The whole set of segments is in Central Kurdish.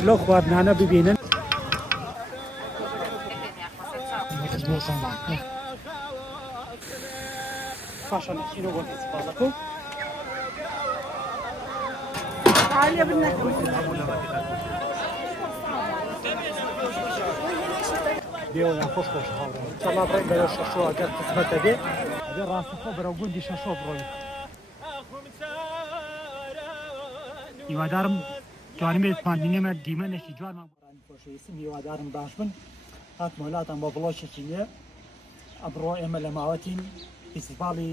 چێژلە خواردنانە ببینن. پاشانە چیرۆ بۆ هیچ بێوە خۆش خۆش هاوڕێ چەڵا بڕێن بەرەو شەشۆ ئەگەر قسمەتە بێ ئەبێ ڕاستەخۆ بەرەو گوندی شەشۆ بڕۆین. هیوادارم توانمێت پاندینێمە دیمەنێکی جوانمان بۆڕانی خۆشەویستم هیوادارم باش بن هاتمە وڵاتان بۆ بڵۆچێکی نوێ. ئەمڕۆ ئێمە لە ماوەتین فیستیڤاڵی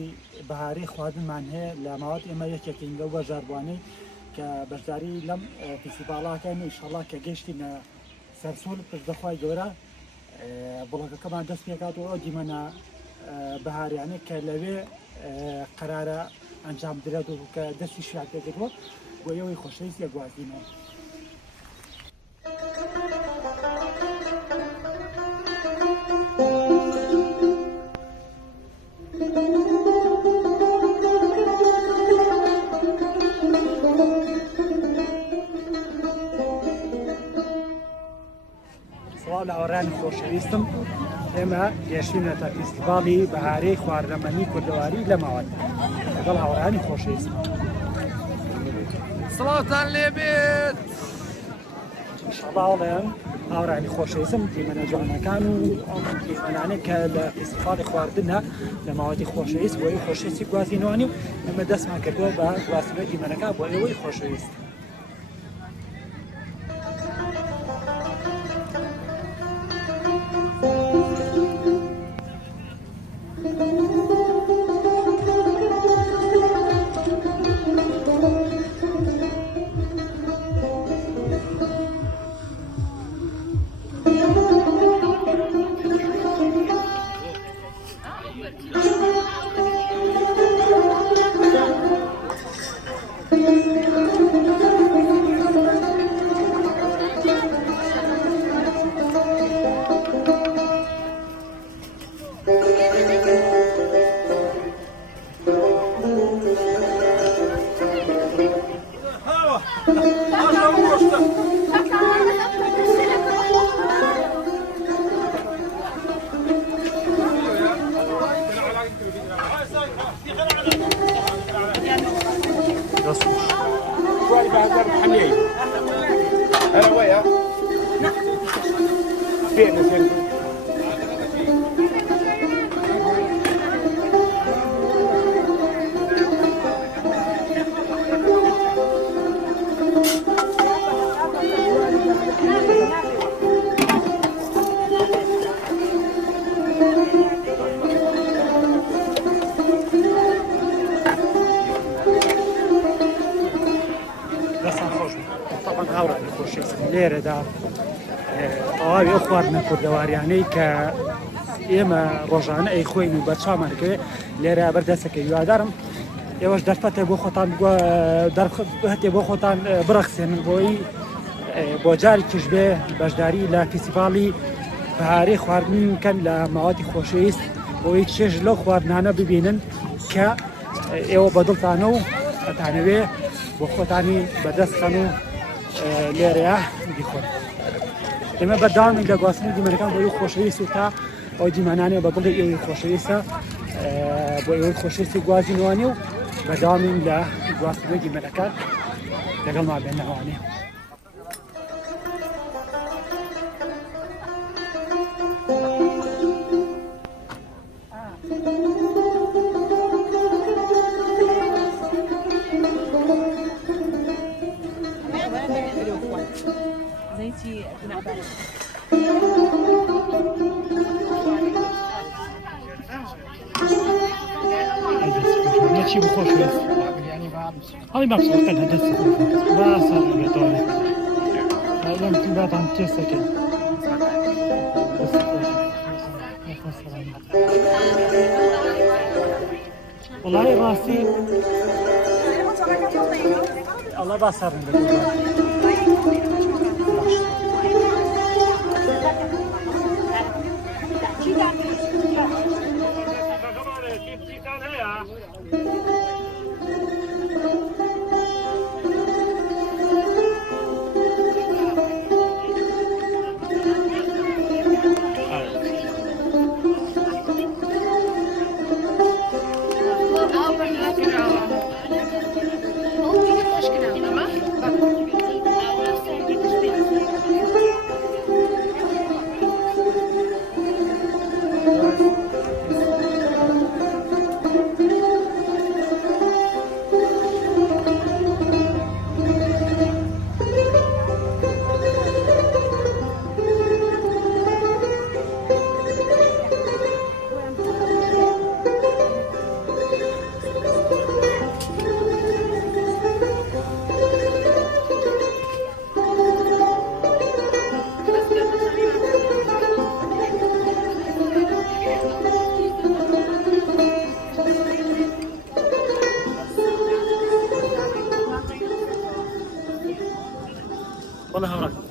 بەهاری خواردنمان هەیە لە ماوەت ئێمە یەکێکین لەو بەژاربوانەی کە بەشداری لەم فیستیڤاڵاکەین ئینشەڵڵا کە گەیشتینە سەرسوول پشتبەخوای گەورە بڵۆگەکەمان دەست پێکاتەوە ئەو دیمەنە بەهاریانەی کە لەوێ قەرارە ئەنجام درێت و کە دەستی شیان پێکردووە بۆ ئێوەی خۆشەویست یەکگوازینەوە. سڵاو لە هاوڕێیانی خۆشەویستم، ئێمە گەشتینەتە فیستیڤاڵی بەهارەی خواردنەمەنی کوردەواری لە ماوەت لەگەڵ هاوڕێیانی خۆشەویستم. سڵاوتان لێبێت. ئینشەڵڵا هاوڕێیانی خۆشەویستم دیمەنە جوانەکان و ئەم دیمەنانەی کە لە فیستیڤاڵی خواردنە لە ماوەتی خۆشەویست بۆ ئەوەی خۆشەویستی گوازینەوەنی و ئێمە دەستمان کردووە بە گواستنەوەی دیمەنەکە بۆ ئێوەی خۆشەویست. لێرەدا ئەواوی ئەو خواردنە کوردەواریانەی کە ئێمە ڕۆژانە ئەی خۆین و بەرچاومان دەکەوێت لێرە بەردەستەکە هیوادارم ئێوەش دەرفەتێ بۆ خۆتان هەتێ بۆ خۆتان بڕەخسێنن بۆی بۆ جارێکیش بێ بەشداری لە فیستیڤاڵی بەهارەی خواردنکەن لە ماوەتی خۆشەویست بۆی چێژ لەو خواردنانە ببینن کە ئێوە بەدڵتانە و ئەتانەوێ بۆ خۆتانی بەدەستخەن و لێرەیە بیخۆن. ئێمە بەرداوامی لە گواستنی دیمەنەکان بۆ ئێوەی خۆشەویست و تا ئەو دیمەنانێ بە دڵی ئێوەی خۆشەویستە بۆ ئێوەی خۆشەویستی گوازینەوەنی و بەرداوامین لە گواستنەوەی دیمەنەکان لەگەڵمان بێنەوەوانێ. چی بخوش است؟ حالی بخش وقت هدست با سر می‌داره. الان تو بعد هم تست کن. والله راسي الله بسر می‌ده.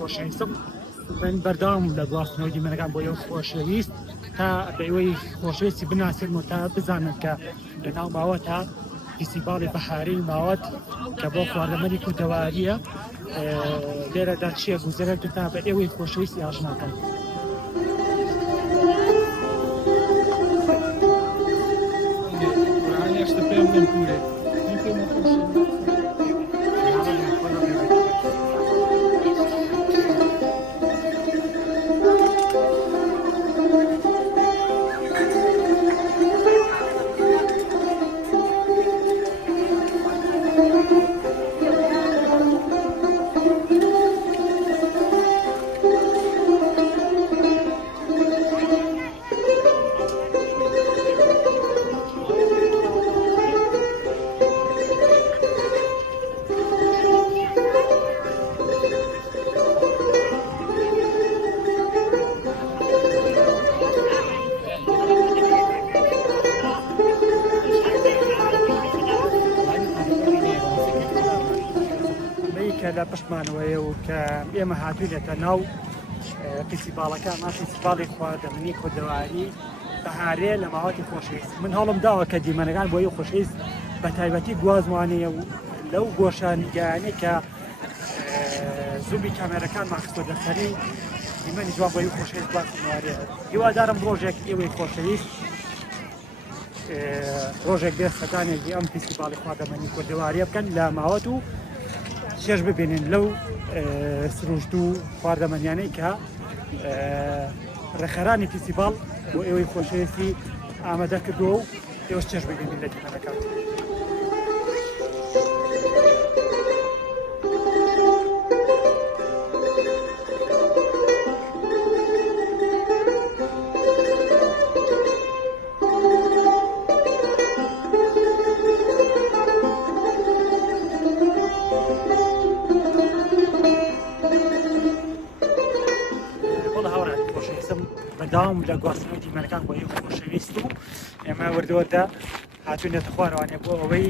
خۆشەویستم من بەردەوام لە گواستنەوەی دیمەنەکان بۆ ئێوە خۆشەویست تا بەوەی خۆشەویستی بناسن و تا بزانن کە لەناو ماوە تا فیستیڤاڵی بەهاری ماوەت کە بۆ خواردەمەنی کوردەواریە لێرەدا چیە گوزەرە تا بە ئێوەی خۆشەویستی ئاشناکەن. لە پشتمانەوەیە و کە ئێمە هاتوونێتە ناو فیستیڤاڵەکە ما فیستیڤاڵی خواردەمەنی کوردەواری بەهارێ لە ماوەتی خۆشەویست من هەڵم داوە کە دیمەنەکان بۆ ئەو خۆشەویست بە تایبەتی گوازوانەیە و لەو گۆشانیگەیانەی کە زوومی کامێرەکان ماخستۆ دەسەری دیمەنی جوان بۆ ئەو خۆشەویست گوازوانەوارێ هیوادارم ڕۆژێک ئێوەی خۆشەویست ڕۆژێک بێ سەدانێکی ئەم فیستیڤاڵی خواردەمەنی کوردەواریە بکەن لە ماوەت و چێژ ببینین لەو سروشت و خواردەمەنیانەی کە ڕێخەرانی فیستیڤاڵ بۆ ئێوەی خۆشەویستی ئامادە کردووە و ئێوەش چێژ ببینین لە دیمەنەکان. بەردەوام لە گواستنەوەی دیمەنەکان بۆ ئێوە خۆشەویست و ئێمە وردەوەدا هاتوونێتە خوارەوانێ بۆ ئەوەی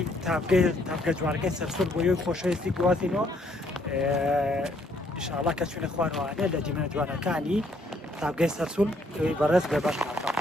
تاپگە جوانەکەی سەرسوور بۆ ئێوەی خۆشەویستی گوازینەوە ئینشاڵڵا کە چوونە خوارەوانێ لە دیمەنە جوانەکانی تاپگەی سەرسوور ئەوەی بەڕێز بێ باش ناکەم.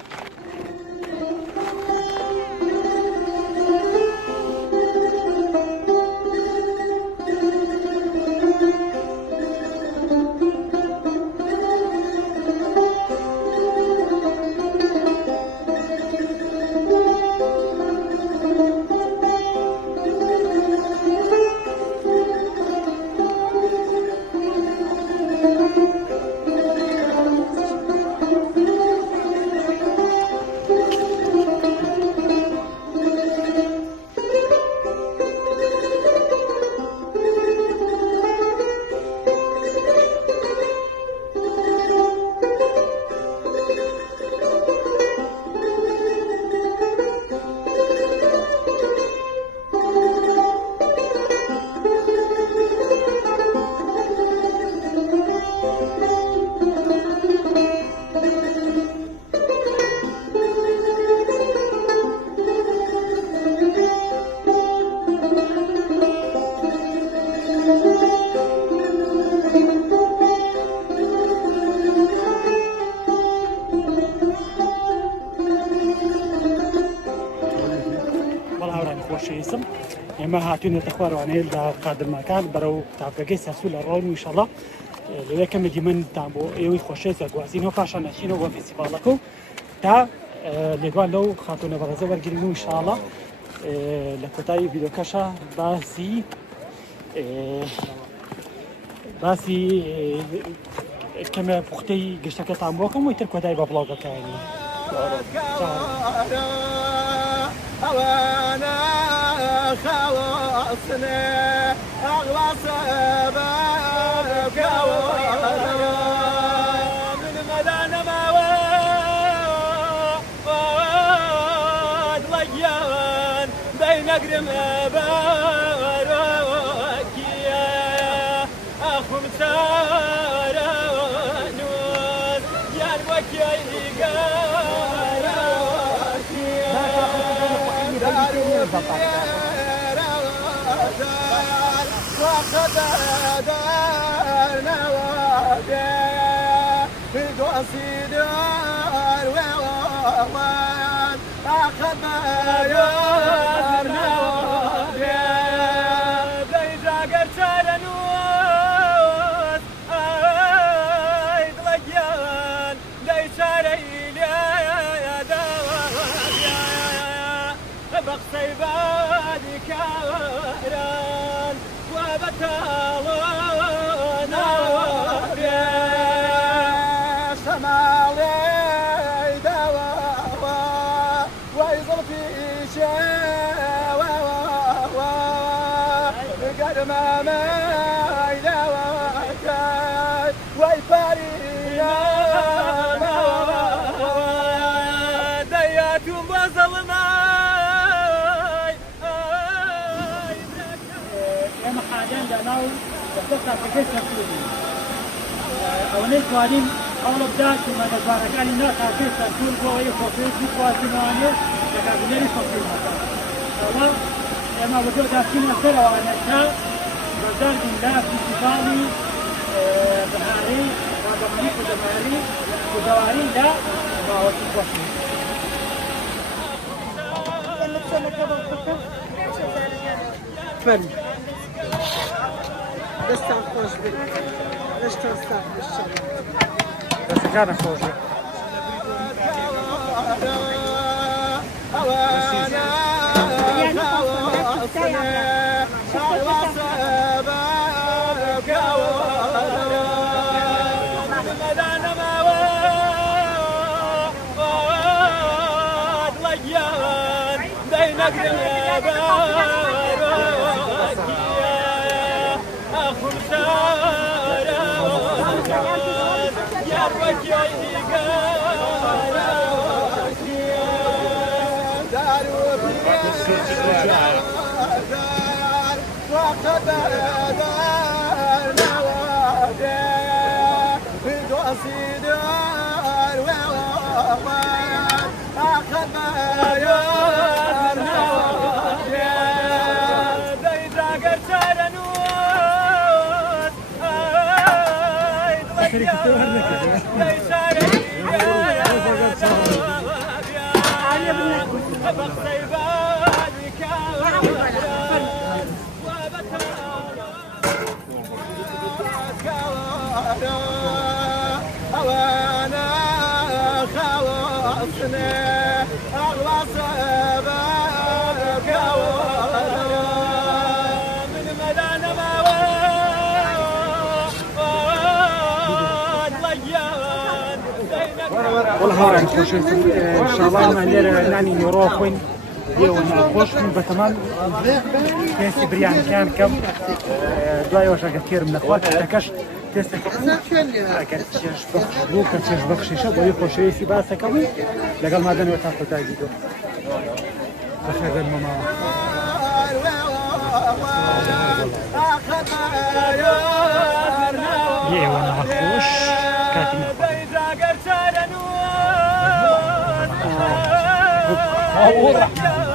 خۆشەویستم ئێمە هاتوونێتە خوارەوانەیە لە قادرماکان بەرەو تاپگەکەی سەرسوور لە ڕۆن و ئینشاڵڵا لەوێ کەمە دیمەنتان بۆ ئێوەی خۆشەویستە گوازینەوە پاشان نەچینەوە بۆ فیستیڤاڵەکە و تا لێدوان لەو خاتونە بەڕێزە وەرگرین و ئینشاڵڵا لە کۆتایی ڤیدۆکەشە باسی کەمە پوختەی گشتەکەتان بۆکەم و ئیتر کۆتایی بە بڵۆگەکانی أوانا خواصنا أغلاص بابك من مدان مواد ليان بين قرم باروكيا أخو مسارانوز يان وكيا قصيدار ووان أخذ مايار نوابيا بيجا قرشار نوات أيد لجيان ديشار إليا يا دوابيا بقصي بادي كاران وبتالون نوابيا شمالي دواوا ويظل في شاوا قد ما دواوا ويفارينا دياتهم بظلماي يا محادان لناو وتقع في كيس تسولي أو نيكوالين أولو بداتي ما تبارك علي الناس عكيس تسول بوي خوفيس بكواتي موانير لكابليني خوفيس مكان أولا لما وجود داكين أسر وأنا شاء بردار من لا في سفالي بهاري وضمني كدماري كدواري لا ما هو تكواتي فن دستان خوش بید دستان صاف بشه بس كان خوشي قصيدار ووان أخذ مايار نوابيا بيجا قرشار نوات أيد لجيان ديشار إليا دوابيا بقصي بادي كاران وانا خلصنا اغلى صبابك من مدان مواد ليان والله يعني خوش ان شاء الله ما ندير ناني يروحون يوم خوش بتمام كيس بريان كان كم دواي وش كثير من اخوات تكش تستك كتشش بخشلو كتشش بخشيشه بوي خوشي سي باسه كوي لقال ما دنو تاخذ تاجيدو بخير الماما يا وانا خوش كاتم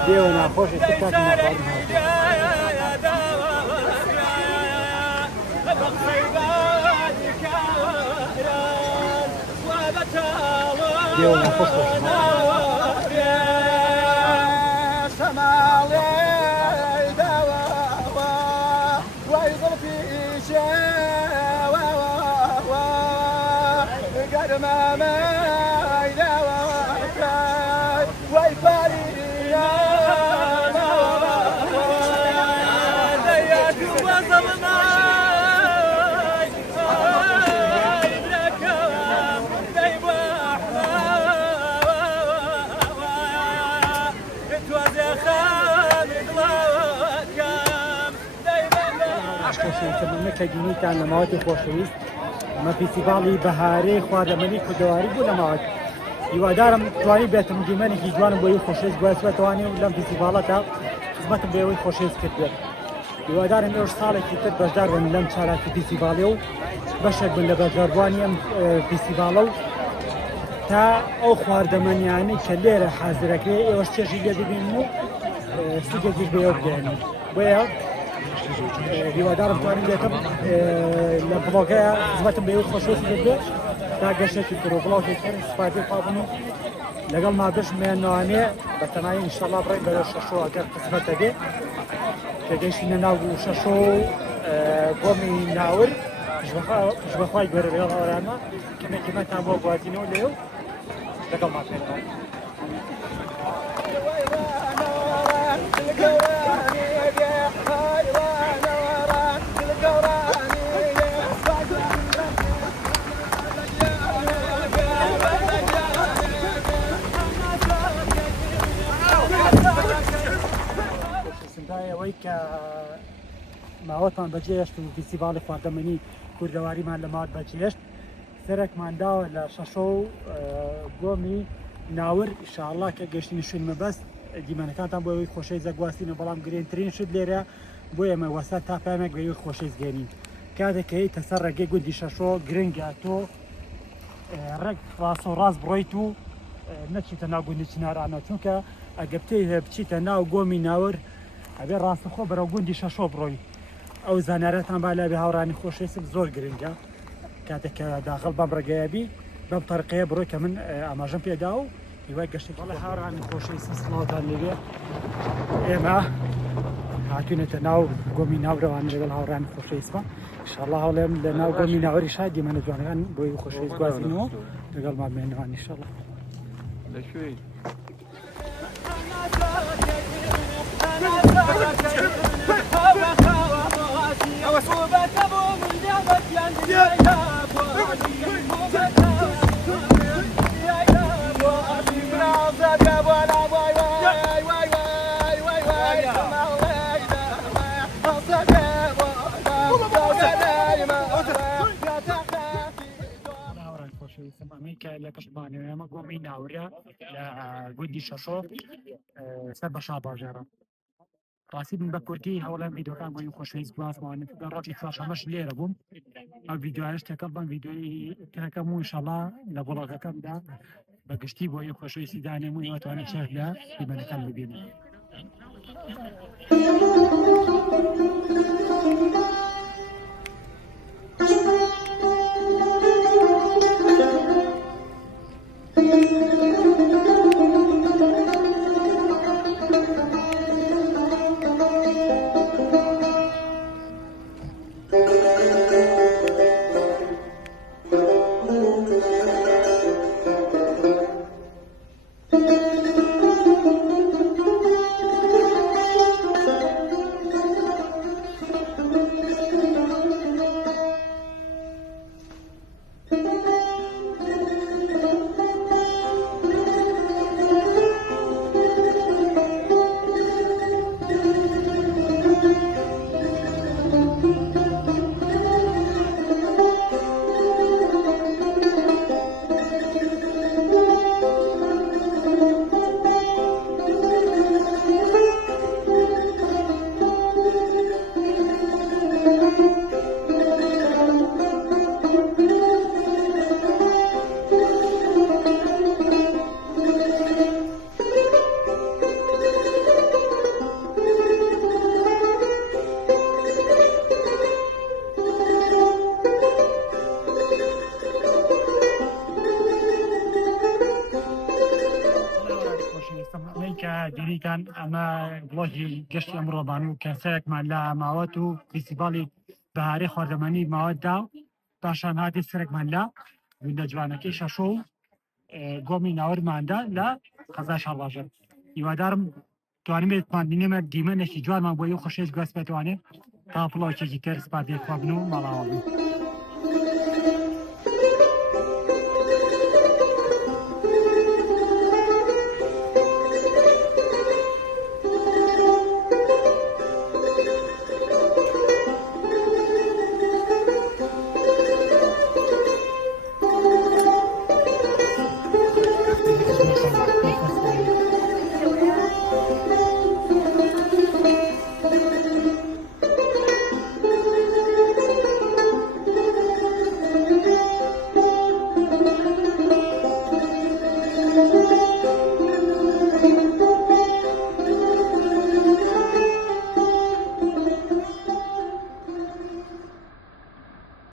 يا وانا خوش كاتم يوم فصل شمالي دواوا ويظل في شاوا قد ما دواوا ويفارينا ديات وظلماي تمنى كجني كان لماوتي خوشويست ما فيستيفالي بهاري خواردەمەنی کوردەواری بوو لە ماوەت هیوادارم توانی بێتم دیمەنێکی جوانم بۆی خۆشەویست گوێسوێتوانی و لەم فیستیڤالەدا خزمەتم بێەوەی خۆشەویست کرد بێت هیوادارم ئێوەش ساڵێکی تر بەشدار بن لەم چالاکی فیستیڤالێ و بەشێک بن لە بەشداربوانی ئەم فیستیڤالە و تا ئەو خواردەمەنیانەی کە لێرە حازرەکرێ ئێوەش چێژی لێ ببین و سوودێکیش بەیەوە بگەێنن بۆیە هیوادارم توانین لێکم لە بڵۆگەیە خزمەتم بەوی خۆشەویستی دەبێت تا گەشتێکی کرۆ بڵۆگی کردن سپاتی پابن و لەگەڵ مابش مێنوانێ بە تەنایی ئینشەڵا بڕێن بەرەو شەشۆ ئەگەر قسمەت دەبێت کە گەیشتینە ناو شەشۆ گۆمی ناور ژبەخوای گەورە لەگەڵ هاوڕانمە کمێکیمەتان بۆ گوازینەوە لێو لەگەڵ ما پێێنەوە ئەوەی کە ماوەتان بەجێشت و فیستیڤاڵی خواردەمەنی کوردەواریمان لە ماوەت بەجێشت سەرێکمانداوە لە شەشۆ و گۆمی ناور ئینشاءڵڵا کە گەشتنی شوێن مەبەست دیمەنەکانتان بۆ ئەوەی خۆشەویست دەگواستینەوە بەڵام گرنگترین شت لێرە بۆ ئێمە وەستا تا پامێک بەوەی خۆشەویست گەێنین کاتێک کە هەیتە سەر ڕێگەی گوندی شەشۆ گرنگە تۆ ڕێک ڕاست و ڕاست بڕۆیت و نەچیتە ناو گوندی چنارانەوە چونکە ئەگەر پێی بچیتە ناو گۆمی ناور ئەبێ ڕاستەخۆ بەرەو گوندی شەشۆ بڕۆی ئەو زانارەتان با لابێ هاوڕانی خۆشەویستم زۆر گرنگە کاتێک کە داخڵ بەم ڕێگەیەبی بەم تەرقەیە بڕۆی کە من ئاماژەم پێدا و هیوای گەشتی بەڵێ هاوڕانی خۆشەویستی سڵاوتان لێبێ ئێمە هاتوونەتە ناو گۆمی ناورەوان لەگەڵ هاوڕانی خۆشەویستمە ئینشاءڵڵا هەوڵێم لە ناو گۆمی ناوەری شای دیمەنە جوانەکان بۆی خۆشەویست گوازینەوە لەگەڵ ما بمێنەوە ئینشاءڵڵا لەکوێی ئەمریکا لە پشتمانەوە ئێمە گۆمی ناورە لە گوندی شەشۆ سەر بە شاباژێرە ڕاستی من بە کورتی هەوڵم ڤیدۆکان بۆی خۆشەویست گوازمەوە ڕۆژی چوارشەمەش لێرە بووم ئەو ڤیدیۆیانش تێکەڵ بەم ڤیدیۆی تەکەم و ئینشاءڵڵا لە بڵۆگەکەمدا بە گشتی بۆی خۆشەویستی دانێم و ئەوەتوانێت چێک لە دیمەنەکان ببینم. دیریتان ئەمە بڵۆگی گەشتی ئەمڕۆبان و کەسەیەکمان لە ماوەت و فیستیڤاڵی بەهاری خواردەمەنی ماوەتدا و پاشان هاتی سەرێکمان لە گوندە جوانەکەی شەشۆ و گۆمی ناوەرماندا لە قەزای شەڕباژێر هیوادارم توانێتمان بینێمە دیمەنێکی جوانمان بۆی و خۆشەویست گواست پێتوانێت تا پڵۆکێکی تر سپاردەی خوا بن و ماڵاوە بن.